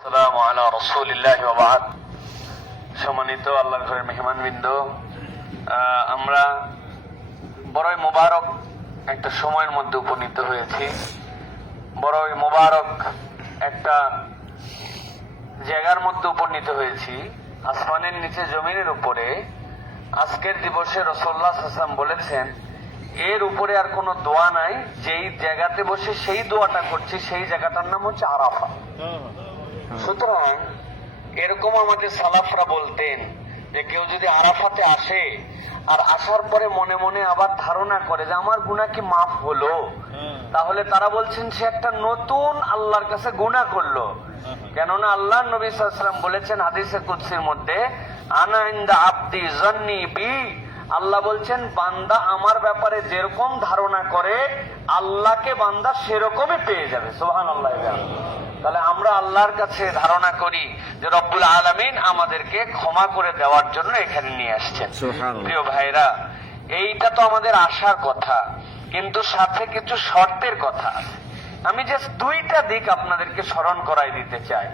আসসালামু আলা রাসূলিল্লাহ ওয়া বা'দ। সম্মানিত আল্লাহর ঘরের মেহমানবৃন্দ, আমরা বড়ই মোবারক একটা সময়ের মধ্যে উপনীত হয়েছি। বড়ই মোবারক একটা জায়গার মধ্যে উপনীত হয়েছি, আসমানের নিচে জমিনের উপরে। আজকের দিবসে রাসূলুল্লাহ সাল্লাল্লাহু আলাইহি ওয়াসাল্লাম বলেছেন, এর উপরে আর কোনো দোয়া নাই। যেই জায়গাতে বসে সেই দোয়াটা করছি, সেই জায়গাটার নাম হচ্ছে আরাফা। সুতরাং এরকম আমাদের সালাফরা বলতেন যে কেউ যদি আরাফাতে আসে আর আসার পরে মনে মনে আবার ধারণা করে যে আমার গুনাহ কি মাফ হলো, তাহলে তারা বলছেন সে একটা নতুন আল্লাহর কাছে গুনাহ করলো। কেননা আল্লাহর নবী সাল্লাল্লাহু আলাইহি ওয়াসাল্লাম বলেছেন হাদিসে কুদসির মধ্যে, আনা ইনদা আবদি জান্নি বি, আল্লাহ বলছেন বান্দা আমার ব্যাপারে যেরকম ধারণা করে আল্লাহকে বান্দা সেরকমই পেয়ে যাবে। সুবহানাল্লাহ। তাহলে আমরা আল্লাহর কাছে ধারণা করি যে রব্বুল আলামিন আমাদেরকে ক্ষমা করে দেওয়ার জন্য এখানে নিয়ে আসছেন। প্রিয় ভাইরা, এইটা তো আমাদের আশার কথা, কিন্তু সাথে কিছু শর্তের কথা আছে। আমি যে দুইটা দিক আপনাদেরকে স্মরণ করাই দিতে চাই।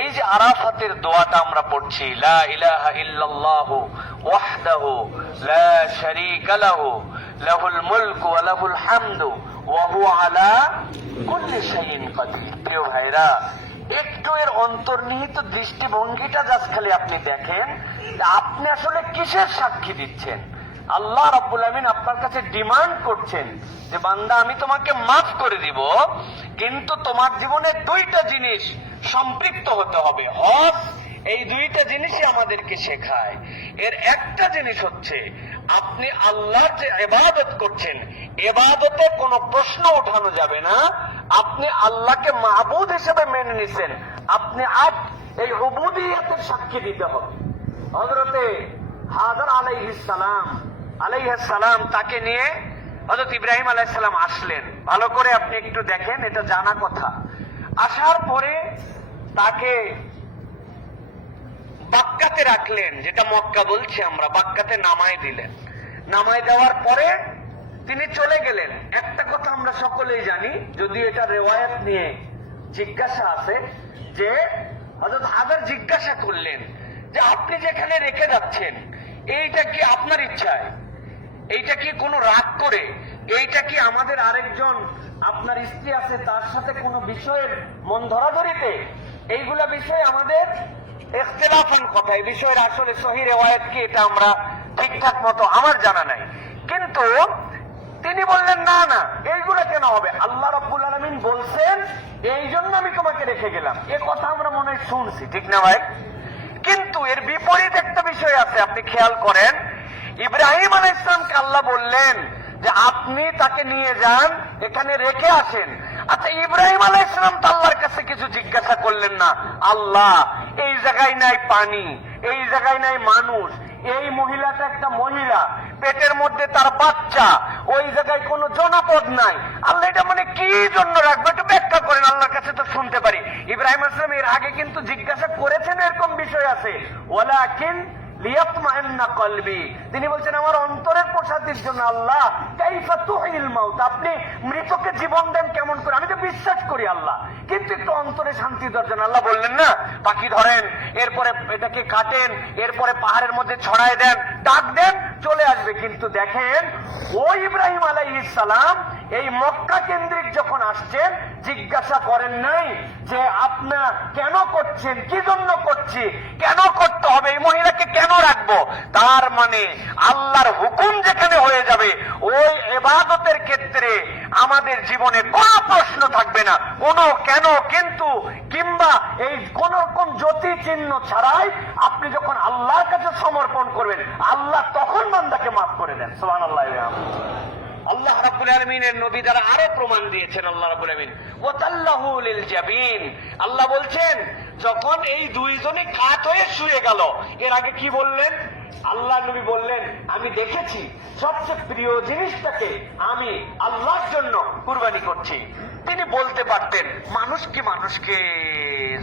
এই যে আরাফাতের দোয়াটা আমরা পড়ছি, লা ইলাহা ইল্লাল্লাহু ওয়াহদাহু লা শারীকা লাহু লাহুল মুলকু ওয়া লাহুল হামদু ওয়া হুয়া আলা কুল্লি শাইইন কাদির। প্রিয় ভাইরা, একটু এর অন্তর্নিহিত দৃষ্টিভঙ্গিটা জাস্ট খালি আপনি দেখেন, আপনি আসলে কিসের সাক্ষী দিচ্ছেন। আল্লাহ রাব্বুল আলামিন আপনার কাছে ডিমান্ড করছেন যে বান্দা আমি তোমাকে মাফ করে দিব, কিন্তু তোমার জীবনে দুইটা জিনিস সম্পৃক্ত হতে হবে। হক এই দুইটা জিনিসই আমাদেরকে শেখায়। এর একটা জিনিস হচ্ছে আপনি আল্লাহর যে ইবাদত করছেন, ইবাদতে কোনো প্রশ্ন উঠানো যাবে না। আপনি আল্লাহকে মাবুদ হিসেবে মেনে নিছেন, আপনি আজ এই উবুদিয়তের সাক্ষী দিতে হবে। হযরতে হাজর আলাইহিস সালাম তাকে নিয়ে হযরত ইব্রাহিম আলাইহিস সালাম আসলেন। ভালো করে আপনি একটু দেখেন, এটা জানা কথা। আসার পরে তাকে বাক্কাতে রাখলেন, যেটা মক্কা বলছি আমরা, বাক্কাতে নামায় দিলেন। নামায় দেওয়ার পরে তিনি চলে গেলেন। একটা কথা আমরা সকলেই জানি, যদি এটা রিওয়ায়াত নিয়ে জিজ্ঞাসা আছে, যে হযরত হাজর জিজ্ঞাসা করলেন যে আপনি যেখানে রেখে যাচ্ছেন এইটা কি আপনার ইচ্ছায়, এইটা কি কোনো রাগ করে, এইটা কি আমাদের আরেকজন আপনার স্ত্রী আছে তার সাথে কোনো বিষয়ের মন ধরাধরিতে, এইগুলা বিষয় আমাদের ইখতিলাফান কথা। এই বিষয়ের আসলে সহিহ রিওয়ায়াত কি এটা আমরা ঠিকঠাক মতো আমার জানা নাই। কিন্তু তিনি বললেন না না, এইগুলা কেন হবে, আল্লাহ রাব্বুল আলামিন বলছেন এই জন্য আমি তোমাকে রেখে গেলাম। এ কথা আমরা মনে হয় শুনছি, ঠিক না ভাই? কিন্তু এর বিপরীত একটা বিষয় আছে, আপনি খেয়াল করেন। ইব্রাহিম আলাইহিস সালামকে আল্লাহ বললেন যে আপনি তাকে নিয়ে যান, এখানে রেখে আসেন। আচ্ছা, ইব্রাহিম আলাইহিস সালাম তো আল্লাহর কাছে কিছু জিজ্ঞাসা করলেন না, আল্লাহ এই জায়গায় নাই পানি, এই জায়গায় নাই মানুষ, এই মহিলাটা একটা মহিলা, পেটের মধ্যে তার বাচ্চা, ওই জায়গায় কোনো জনপদ নাই, আল্লাহ এটা মানে কি জন্য রাখবো, একটু ব্যাখ্যা করেন, আল্লাহর কাছে তো শুনতে পারি। ইব্রাহিম আলাইহিস সালাম এর আগে কিন্তু জিজ্ঞাসা করেছেন, এরকম বিষয় আছে, ওয়ালাকিন লিয়াতমাইন্না কলবি, তিনি বলছেন আমার অন্তরের প্রশান্তির জন্য। আল্লাহ কাইফা তুহিল মাউত, আপনি মৃতকে জীবন দেন কেমন করে, আমি তো বিশ্বাস করি আল্লাহ, কিন্তু একটু অন্তরে শান্তি দেওয়ার জন্য। আল্লাহ বললেন না পাখি ধরেন, এরপরে এটাকে কাটেন, এরপরে পাহাড়ের মধ্যে ছড়ায় দেন, ডাক দেন, চলে আসবে। কিন্তু দেখেন, ওই ইব্রাহিম আলাইহিস সালাম এই মক্কা কেন্দ্রিক যখন আসছেন, জিজ্ঞাসা করেন নাই যে আপনার কেন করছেন, কি জন্য করছি, কেন করতে হবে, এই মহিলাকে কেন রাখবো। তার মানে আল্লাহর হুকুম যেখানে হয়ে যাবে, ওই ইবাদতের ক্ষেত্রে আমাদের জীবনে কোনো প্রশ্ন থাকবে না, কোনো কেন কিন্তু কিংবা এই কোন রকম জ্যোতি চিহ্ন ছাড়াই আপনি যখন আল্লাহর কাছে সমর্পণ করবেন, আল্লাহ তখন বান্দাকে মাফ করে দেন। সুবহানাল্লাহ। আল্লাহ রাব্বুল আলামিনের নবী দ্বারা আরো প্রমাণ দিয়েছেন। আল্লাহ রাব্বুল আলামিন ওয়াতাল্লাহু লিল জাবিন, আল্লাহ বলছেন যখন এই দুইজনে কাত হয়ে শুয়ে গেল, এর আগে কি বললেন? আল্লাহ নবী বললেন আমি দেখেছি সবচেয়ে প্রিয় জিনিসটাকে আমি আল্লাহর জন্য কুরবানি করছি। তিনি বলতে পারতেন মানুষ কি মানুষকে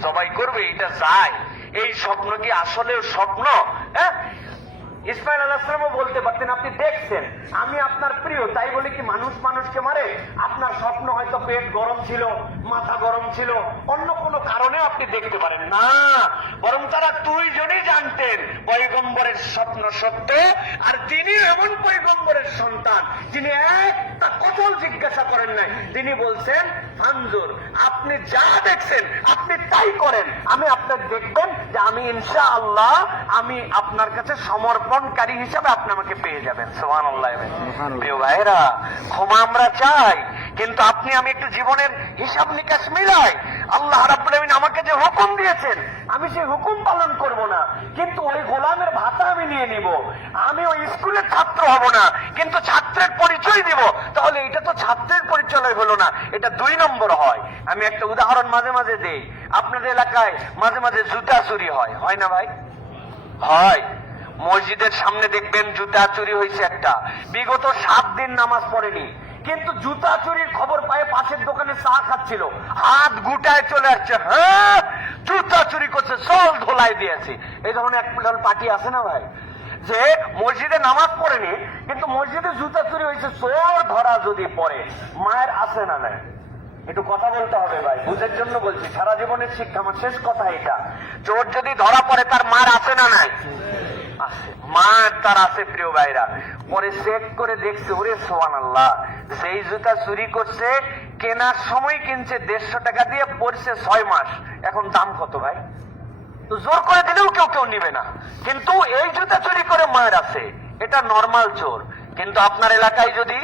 জবাই করবে, এটা যায়, এই স্বপ্ন কি আসলেও স্বপ্ন? হ্যাঁ, ইসমাইল আলাইহিস সালামও বলতে পারতেন আপনি দেখছেন আমি আপনার প্রিয়, তাই বলে কি মানুষ মানুষকে মারে? আপনার স্বপ্ন হয়তো পেট গরম ছিল, মাথা গরম ছিল, অন্য কোনো কারণে আপনি দেখতে পারেন না, বরং তারা দুইজনই জানতেন পয়গম্বরের স্বপ্ন সত্য, আর তিনি এমন পয়গম্বরের সন্তান যিনি একটা কথা জিজ্ঞাসা করেন নাই। তিনি বলছেন ফানজুর, আপনি যা দেখছেন আপনি তাই করেন, আমি আপনার দেখবেন যে আমি ইনশাআল্লাহ আমি আপনার কাছে সমর্পণকারী হিসাবে আপনি আমাকে পেয়ে যাবেন। সুবহানাল্লাহ। প্রিয় ভাইরা, ক্ষমা আমরা চাই, কিন্তু আপনি আমি একটু জীবনের হিসাব নিকাশ মিলাই। আল্লাহ রাব্বুল আমিন আমাকে যে হুকুম দিয়েছেন আমি সেই হুকুম পালন করব না, কিন্তু ওই গোলামের ভাতা আমি নিয়ে নিব। আমি ওই স্কুলের ছাত্র হব না, কিন্তু ছাত্রের পরিচয় দিব। তাহলে এটা তো ছাত্রের পরিচয় হলো না, এটা 2 নম্বর হয়। আমি একটা উদাহরণ মাঝে মাঝে দেই। আপনাদের এলাকায় মাঝে মাঝে জুতা চুরি হয়, হয় না ভাই? হয়। মসজিদের সামনে দেখবেন জুতা চুরি হয়েছে একটা, বিগত 7 দিন নামাজ পড়েনি, কিন্তু জুতা চুরির খবর পায়ে পাশের দোকানে চা খাচ্ছিল, হাত গুটায় চলে আসছে, হ্যাঁ জুতা চুরি করছে, চল ধোলাই দিয়েছি। এই ধরনের এক পার্টি আছে না ভাই, যে মসজিদে নামাজ পড়েনি কিন্তু মসজিদে জুতা চুরি হয়েছে, চোর ধরা যদি পড়ে মায়ের আছে না নাই? একটু কথা বলতে হবে ভাই, বুঝের জন্য বলছি, সারা জীবনের শিক্ষা, আমার শেষ কথা এটা। চোর যদি ধরা পড়ে তার মার আছে না নাই? আছে, মার তার আছে। প্রিয় ভাইরা, পরে চেক করে দেখছে, ওরে সুবহানাল্লাহ, সেই জুতা চুরি করছে কেনার সময় কিনছে 150 টাকা দিয়ে, পড়ছে 6 মাস, এখন দাম কত ভাই? তো জোর করে দিলেও কেউ কেউ নিবে না, কিন্তু এই জুতা চুরি করে মায়ের আছে, এটা নর্মাল চোর। কিন্তু আপনার এলাকায় যদি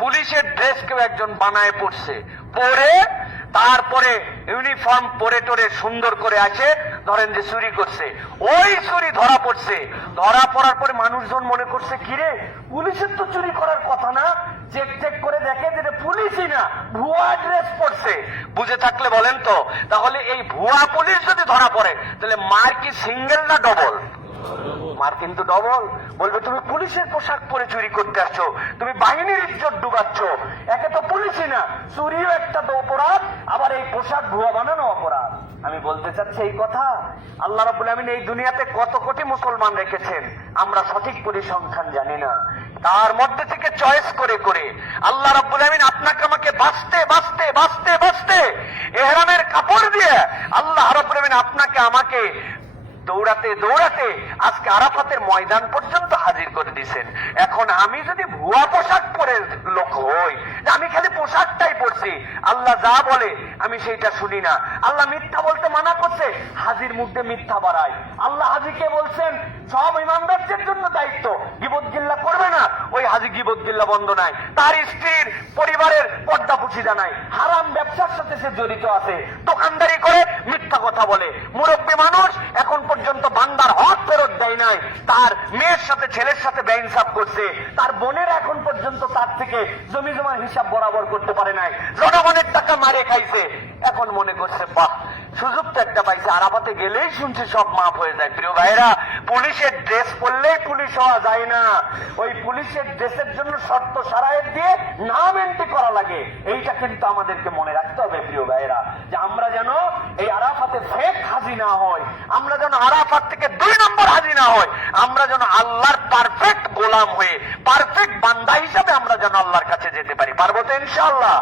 পুলিশের ড্রেস কেউ একজন বানায় পড়ছে, পরে তারপরে ইউনিফর্ম পরে টরে সুন্দর করে আসে, ধরেন যে চুরি করছে, ওই চুরি ধরা পড়ছে, ধরা পড়ার পরে মানুষজন মনে করছে কিরে পুলিশের তো চুরি করার কথা না, চেক চেক করে দেখে যে পুলিশই না, ভুয়া ড্রেস পড়ছে। বুঝে থাকলে বলেন তো, তাহলে এই ভুয়া পুলিশ যদি ধরা পড়ে তাহলে মার কি সিঙ্গেল না ডবল? মার কিন্তু ডবল। বলবে তুমি পুলিশের পোশাক পরে চুরি করতে আসছো, তুমি বাহিনীর ইজ্জত ডুবাচ্ছ। একে তো পুলিশই না, চুরিও একটা অপরাধ, আবার এই পোশাক ভুয়া বানানো অপরাধ। আমি বলতে চাচ্ছি এই কথা, আল্লাহ রাব্বুল আমিন এই দুনিয়াতে কত কোটি মুসলমান রেখেছেন আমরা সঠিক পরিসংখ্যান জানি না, তার মধ্যে থেকে চয়েস করে করে আল্লাহ রাব্বুল আমিন আপনাকে আমাকে বাঁচতে বাঁচতে বাঁচতে বাঁচতে ইহরামের কাপড় দিয়ে আল্লাহ রাব্বুল আমিন আপনাকে আমাকে দৌড়াতে দৌড়াতে আজকে আরাফাতের ময়দান পর্যন্ত হাজির করে দিয়েছেন। এখন আমি যদি ভুয়া পোশাক পরে লোক হই, আমি খালি পোশাকটাই পরছি, আল্লাহ যা বলে আমি সেইটা শুনি না। আল্লাহ মিথ্যা বলতে মানা করছে, হাজির মধ্যে মিথ্যা বাড়ায়। আল্লাহ হাজিকে বলছেন সব ইমানদারদের জন্য দায়িত্ব, গীবত গিল্লা করবে না, ওই হাজি গীবত গিল্লা বন্ধ নাই, তার স্ত্রীর পরিবারের পর্দা পুশিদা নাই, হারাম ব্যবসার সাথে সে জড়িত আছে, দোকানদারি করে মিথ্যা কথা বলে, মুরব্বী মানুষ এখন পর্যন্ত বান্দার হক ফেরত দেয় নাই, তার মেয়ের সাথে ছেলের সাথে বেইনসাফ করছে, তার বোনের এখন পর্যন্ত তার থেকে জমি জমার হিসাব বরাবর করতে পারে নাই, জনগণের টাকা মারে খাইছে, এখন মনে করছে বাহ সুযোগ তো একটা পাইছে, আরাফাতে গেলেই শুনছি সব মাফ হয়ে যায়। প্রিয় ভাইরা, পুলিশের ড্রেস পরলেই পুলিশ হওয়া যায় না, ওই পুলিশের ড্রেসের জন্য শর্ত সারায়েত দিয়ে নাম এন্ট্রি করা লাগে। এইটা কিন্তু আমাদেরকে মনে রাখতে হবে প্রিয় ভাইরা, যে আমরা যেন এই আরাফাতে ফেক হাজি না হয়, আমরা যেন আরাফাত থেকে 2 নম্বর হাজি না হয়, আমরা যেন আল্লাহর পারফেক্ট গোলাম হয়ে পারফেক্ট বান্দা হিসাবে আমরা যেন আল্লাহর কাছে যেতে পারি। পারবো তো ইনশাআল্লাহ?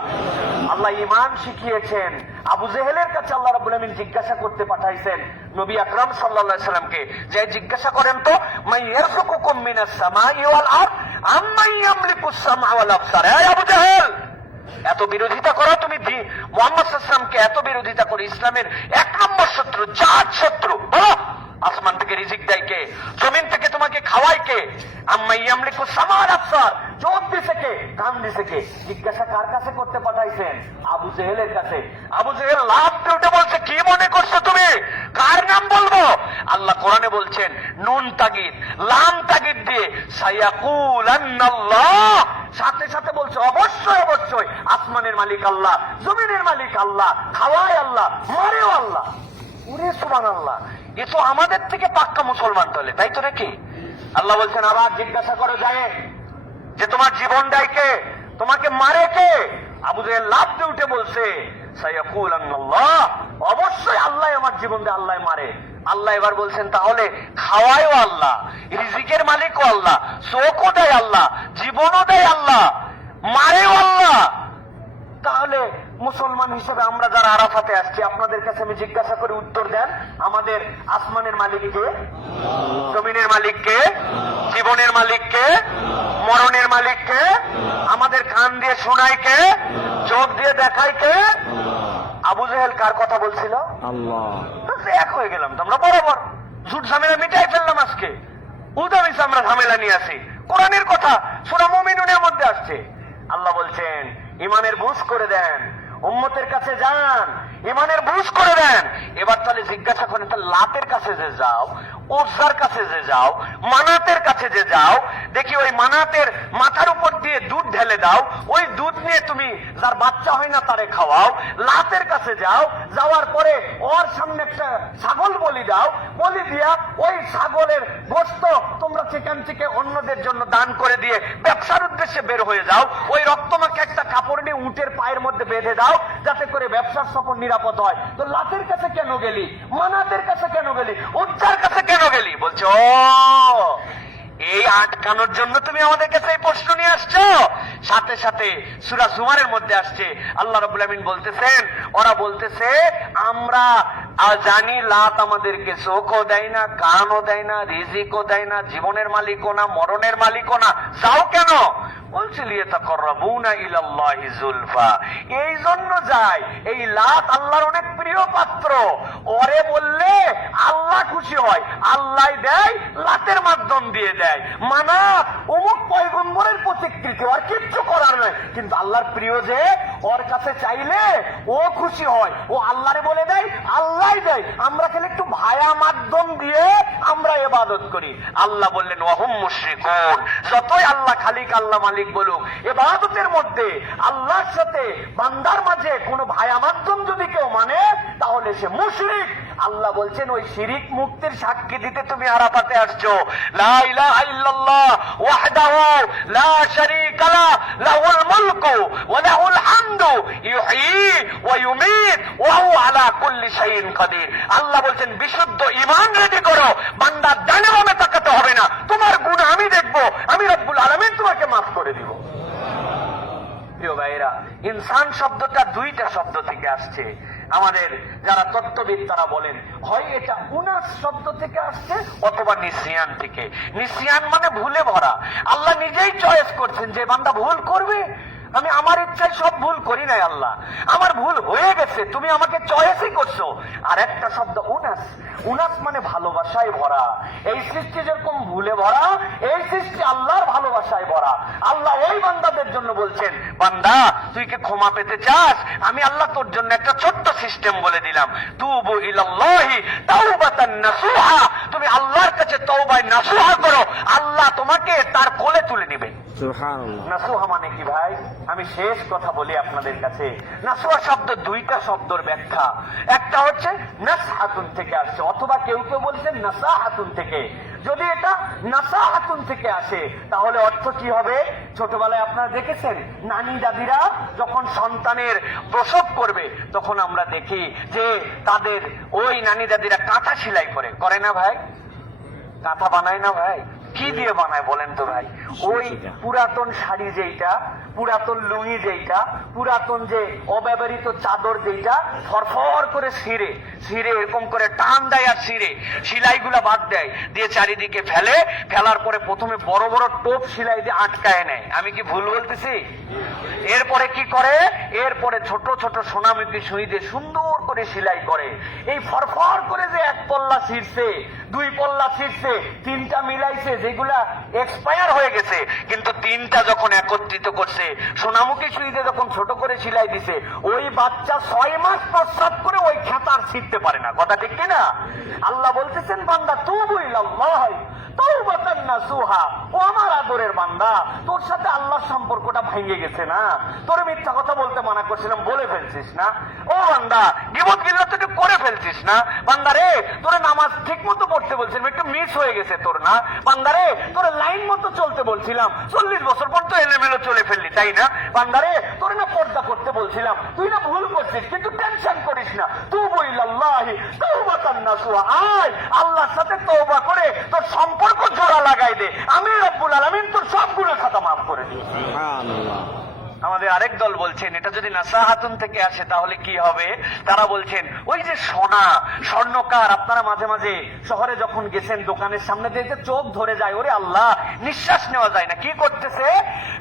আল্লাহ ঈমান শিখিয়েছেন। আবু জেহেলের কাছে আল্লাহ রাব্বুল আমিন জিজ্ঞাসা করতে পাঠাইছেন নবী আকরাম সাল্লাল্লাহু আলাইহি সাল্লামকে, যে জিজ্ঞাসা করেন তো মান ইয়ারযুকুকুম মিনাস সামাই ওয়াল আরদ আম্মান ইয়ামলিকুস সামআ ওয়াল আবসার। এই আবু জেহেল, এত বিরোধিতা করো তুমি মুহাম্মদ সাল্লাল্লাহু আলাইহি ওয়াসাল্লামকে, এত বিরোধিতা করো, ইসলামের 1 নম্বর শত্রু, জাত শত্রু, বলো আসমান থেকে রিজিক দেয় কে? জমিন থেকে তোমাকে খাওয়ায় কে? আম্মা ইয়ামলিকু সামা ওয়াল আবসার, চোখ দিছে কে? কান দিছে কে? জিজ্ঞাসা কার কাছে করতে পাঠাইছেন? আবু জেহেলের কাছে। আবু জেহেল লাভ উঠে বলছে কি মনে করছো তুমি, কার নাম বলবো? আল্লাহ কোরআনে বলছেন নুন তাগিদ লাম তাগিদ দিয়ে সায়াকুলান্নাল্লাহ, সাথে সাথে বলছে অবশ্যই অবশ্যই আসমানের মালিক আল্লাহ, জমিনের মালিক আল্লাহ, খাওয়ায় আল্লাহ, মারেও আল্লাহ। ওরে সুবহানাল্লাহ, এ তো আমাদের থেকে পাক্কা মুসলমান তাহলে, তাই তো নাকি? আল্লাহ বলছেন আবার জিজ্ঞাসা করো যায় যে তোমার জীবন দেয় কে, তোমাকে মারে কে? আবু জেহেল লাফ দিয়ে উঠে বলছে সায়াকুলান্নাল্লাহ, অবশ্যই আল্লাহ আমার জীবন দিয়ে আল্লাহ মারে। আল্লাহ এবার বলছেন তাহলে খাওয়ায়ও আল্লাহ, রিজিকের মালিকও আল্লাহ, চোখও দেয় আল্লাহ, জীবনও দেয় আল্লাহ, মারেও আল্লাহ। তাহলে মুসলমান হিসেবে আমরা যারা আরাফাতে আসছি, আপনাদের কাছে আমি জিজ্ঞাসা করে উত্তর দেন, আমাদের আসমানের মালিক কে? জমিনের মালিক কে? জীবনের মালিক কে? মরণের মালিক কে? আমাদের কান দিয়ে শোনায় কে? চোখ দিয়ে দেখায় কে? আবু জেহেল কার কথা বলছিল? আল্লাহ। এক হয়ে গেলাম তো আমরা বরাবর, ঝুট ঝামেলা মিটাই ফেললাম। আজকে উদামিস আমরা ঝামেলা নিয়ে আসি। কোরআনের কথা সূরা মুমিনুনের মধ্যে আসছে। আল্লাহ বলছেন ইমানের বুঝ করে দেন, উম্মতের কাছে যান, ইমানের বুঝ করে দেন। এবার তাহলে জিজ্ঞাসা করেন, তাহলে লাতের কাছে যে যাও, ওজ্জার কাছে যে যাও, মানাতের কাছে যে যাও, দেখি ওই মানাতের মাথার উপর দিয়ে দুধ ঢেলে দাও, ওই দুধ নিয়ে তুমি যার বাচ্চা হয় না তারে খাওয়াও। লাতের কাছে যাও, যাওয়ার পরে ওর সামনে একটা ছাগল বলি দাও, বলি দিয়া ওই ছাগলের গোশত তোমরা সেখান থেকে অন্যদের জন্য দান করে দিয়ে ব্যবসার উদ্দেশ্যে বের হয়ে যাও। ওই রক্তমাকে একটা কাপড় নিয়ে উটের পায়ের মধ্যে বেঁধে দাও, যাতে করে ব্যবসার সফর নিরাপদ হয়। তো লাতের কাছে কেন গেলি? মানাতের কাছে কেন গেলি? উজ্জার কাছে কেন গেলি? বলছে ও, এই আটকানোর জন্য তুমি আমাদের কাছে এই প্রশ্ন নিয়ে আসছো। সাথে সাথে সূরা জুমারের মধ্যে আসছে, আল্লাহ রাব্বুল আমিন বলতেছেন, ওরা বলতেছে আমরা জানি লাত আমাদেরকে চোখও দেয় না, কানও দেয় না, রিজিকও দেয় না, জীবনের মালিকও না, মরণের মালিকও না, যাও কেন? বলছে লিয়াতাকাররাবুনা ইলাল্লাহি যুলফা, এই জন্য যায়। এই লাত আল্লাহর অনেক প্রিয় পাত্র, ওরে বললে আল্লাহ খুশি হয়, আল্লাহ দেয়, লাতের মাধ্যম দিয়ে দেয়। মানাত অমুক পয়গম্বরের প্রতিকৃতি, আর কিচ্ছু করার নয়, কিন্তু আল্লাহর প্রিয় যে, ওর কাছে চাইলে ও খুশি হয়, ও আল্লাহরে বলে দেয়, আল্লাহ দেয়। আমরা খালি একটু ভায়া মাধ্যম দিয়ে আমরা ইবাদত করি। আল্লাহ বললেন ওয়াহুম মুশরিকুন, যতই আল্লাহ খালিক আল্লাহ মালিক বলুক, ইবাদতের মধ্যে আল্লাহর সাথে বান্দার মাঝে কোনো ভায়া মাধ্যম যদি কেউ মানে, তাহলে সে মুশরিক। আল্লাহ বলছেন ওই শিরিক মুক্তির সাক্ষী দিতে তুমি আরাফাতে আসছো। লা ইলাহা ইল্লাল্লাহ ওয়াহদাহু লা শারীকা লাহু, লাহুল মুলকু ওয়া লাহুল হামদু, ইউহয়ী ওয়া ইউমীত ওয়া হুয়া আলা কুল্লি শাইইন কাদির। আল্লাহ বলছেন বিশুদ্ধ ঈমান রেডি করো, বান্দা ডানে বামে তাকাতে হবে না, তোমার গুনাহ আমি দেখব, আমি রব্বুল আলামিন তোমাকে মাফ করে দিব। প্রিয় ভাইরা, ইনসান শব্দটা দুইটা শব্দ থেকে আসছে। আমাদের যারা তত্ত্ববিদ তারা বলেন হয় এটা উনাস শব্দ থেকে আসছে অথবা নিসিয়ান থেকে। নিসিয়ান মানে ভুলে ভরা। আল্লাহ নিজেই চয়েস করছেন যে বান্দা ভুল করবে, আমি আমার ইচ্ছায় সব ভুল করি নাই, আল্লাহ আমার ভুল হয়ে গেছে, তুমি আমাকে চয়েসই করছো। আর একটা শব্দ উনাস, উনাস মানে ভালোবাসায় ভরা। এই সৃষ্টি যেরকম ভুলে ভরা, এই সৃষ্টি আল্লাহর ভালোবাসায় ভরা। আল্লাহ ওই বান্দাদের জন্য বলছেন, বান্দা তুই কি ক্ষমা পেতে চাস, আমি আল্লাহ তোর জন্য একটা ছোট্ট সিস্টেম বলে দিলাম, তুবু ইলাল্লাহি তাওবাতান নাসুহা, তুমি আল্লাহর কাছে তওবায় নাসুহা করো, আল্লাহ তোমাকে তার কোলে তুলে নেবেন। সুবহানাল্লাহ। নাসুহা মানে কি ভাই? আমি শেষ কথা বলি আপনাদের কাছে। নাসুহা শব্দ দুইটা শব্দের ব্যাখ্যা, একটা হচ্ছে নাসহাতুন থেকে আসছে, অথবা কেউ কেউ বলছেন নাসাহাতুন থেকে। যদি এটা নাসাহাতুন থেকে আসে তাহলে অর্থ কি হবে? ছোটবেলায় আপনারা দেখেছেন নানি দাদিরা যখন সন্তানের প্রসব করবে, তখন আমরা দেখি যে তাদের ওই নানি দাদিরা কাঁথা সেলাই করে, করে না ভাই? কাঁথা বানায় না ভাই? কি দিয়ে বানায় বলেন তো ভাই? ওই পুরাতন শাড়ি যেইটা, পুরাতন লুঙ্গি যেইটা, পুরাতন যে অব্যবহৃত চাদর যেইটা, ফরফর করে ছিঁড়ে ছিঁড়ে এরকম করে টান দেয় আর ছিঁড়ে সেলাইগুলা বাদ দেয়, দিয়ে চারিদিকে ফেলে, ফেলার পরে প্রথমে বড় বড় টোপ সেলাই দিয়ে আটকায় নেয়। আমি কি ভুল বলতেছি? এরপরে কি করে? এরপরে ছোট ছোট সোনামুখী সুই দিয়ে সুন্দর করে সেলাই করে। এই ফরফর করে যে এক পল্লা ছিঁড়ছে, দুই পল্লা ছিঁড়ছে, তিনটা মিলাইছে, যেগুলা এক্সপায়ার হয়ে গেছে, কিন্তু তিনটা যখন একত্রিত করছে, সোনামুখী সুই দিয়ে যখন ছোট করে সেলাই দিছে, ওই বাচ্চা 6 মাস প্রস্রাব করে ওই খেতার ছিঁড়তে পারে না। কথা ঠিক কিনা? আল্লাহ বলতেছেন বান্দা তুবু ইলাল্লাহি তাওবাতান নাসুহা, ও আমার আদরের বান্দা, তোর সাথে আল্লাহর সম্পর্কটা ভেঙে গেছে না, তোর মিথ্যা কথা বলতে মানা করছিলাম, বলে ফেলছিস না। ও বান্দা গীবত গিল্লা তুই করে ফেলছিস না। বান্দা রে তোর নামাজ ঠিক মতো পড়তে বলছিলাম, একটু মিস হয়ে গেছে তোর না। বান্দা রে তোর লাইন মতো চলতে বলছিলাম, 40 বছর পর তো এলোমেলো চলে ফেললি, তাই না? বান্দা রে তোর না পর্দা করতে বলছিলাম, তুই না ভুল করছিস, কিন্তু টেনশন করিস না, তুবু ইলাল্লাহি তাওবাতান নাসুহা, আয় আল্লাহর সাথে তওবা করে তোর সম্পর্ক জোড়া লাগাই দে, আমি রব্বুল আলামিন তোর সব গুনাহ খাতা মাফ করে দিই। সুবহানাল্লাহ। আমাদের আরেক দল বলছেন এটা যদি নাসাহাতুন থেকে আসে তাহলে কি হবে? তারা বলছেন ওই যে সোনা, স্বর্ণকার, আপনারা মাঝে মাঝে শহরে যখন গেছেন দোকানের সামনে দিয়ে চোখ ধরে যায়, ওরে আল্লাহ, নিঃশ্বাস নেওয়া যায় না। কি করতেছে?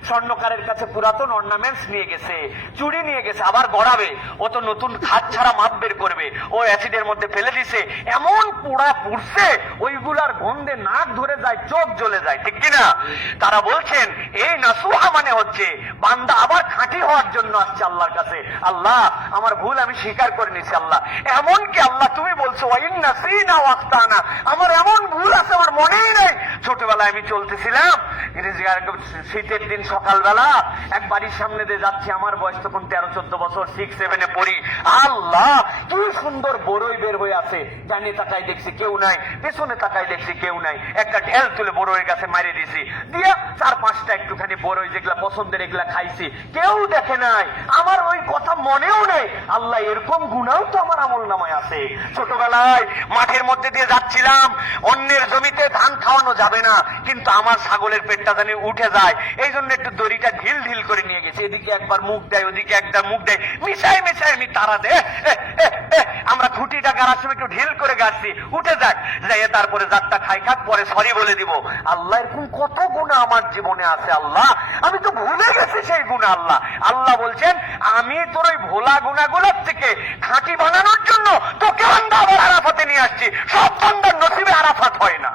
স্বর্ণকারের কাছে পুরাতন অর্নামেন্টস নিয়ে গেছে, চুড়ি নিয়ে গেছে, আবার গড়াবে, ও তো নতুন খাত ছাড়া মাপ বের করবে, ও অ্যাসিডের মধ্যে ফেলে দিছে, এমন পোড়া পুড়ছে ওইগুলার গন্ধে নাক ধরে যায়, চোখ জ্বলে যায়, ঠিক কিনা? তারা বলছেন এই নাসুহা মানে হচ্ছে বান্দা আবার খাঁটি হওয়ার জন্য আসছে আল্লাহর কাছে, আল্লাহ আমার ভুল আমি স্বীকার করে নিছি, আল্লাহ এমনকি আল্লাহ তুমি বলছো আমার এমন ভুল আছে আমার মনেই নেই। ছোটবেলায় আমি চলতেছিলাম, শীতের দিন সকালবেলা এক বাড়ির সামনে দিয়ে যাচ্ছি, আমার বয়স তখন 13-14 বছর, 6-7 পড়ি, আল্লাহ কি সুন্দর বড়ই বের হয়ে আছে, ডানে তাকাই দেখছি কেউ নাই, পেছনে তাকাই দেখছি কেউ নাই, একটা ঢেল তুলে বড়ই গাছে মারিয়ে দিছি, দিয়া 4-5টা একটুখানি বড়ই যেগুলা পছন্দের এগুলা খাইছি, কেউ দেখে নাই, আমার ওই কথা মনেও নেই। আল্লাহ এরকম গুনাহ তো আমার আমল নামায় আছে। ছোটবেলায় মাঠের মধ্যে দিয়ে যাচ্ছিলাম, অন্যের জমিতে ধান খাওয়ানো যাবে না, কিন্তু আমার ছাগলের পেটটা জানি উঠে যায়, এই জন্য একটু দড়িটা ঢিল ঢিল করে নিয়ে গেছে, এদিকে একবার মুখ দেয় ওদিকে একবার মুখ দেয়, মিশাই মিশাই আমি তারা দে, আমরা খুঁটিটা গাড়ার সময় একটু ঢিল করে গাড়ছি, উঠে যাক, যাই তারপরে যাত্রা খাই খাক, পরে সরি বলে দিব। আল্লাহ এরকম কত গুনাহ আমার জীবনে আছে, আল্লাহ আমি তো ভুলে গেছি সেই গুনাহ। আল্লাহ আল্লাহ বলছেন আমি তোর ওই ভোলা গুনাহগুলোর থেকে খাঁটি বানানোর জন্য তোকে বান্দা আবার আরাফাতে নিয়ে আসছি। সব বান্দার নসিবে আরাফাত হয় না।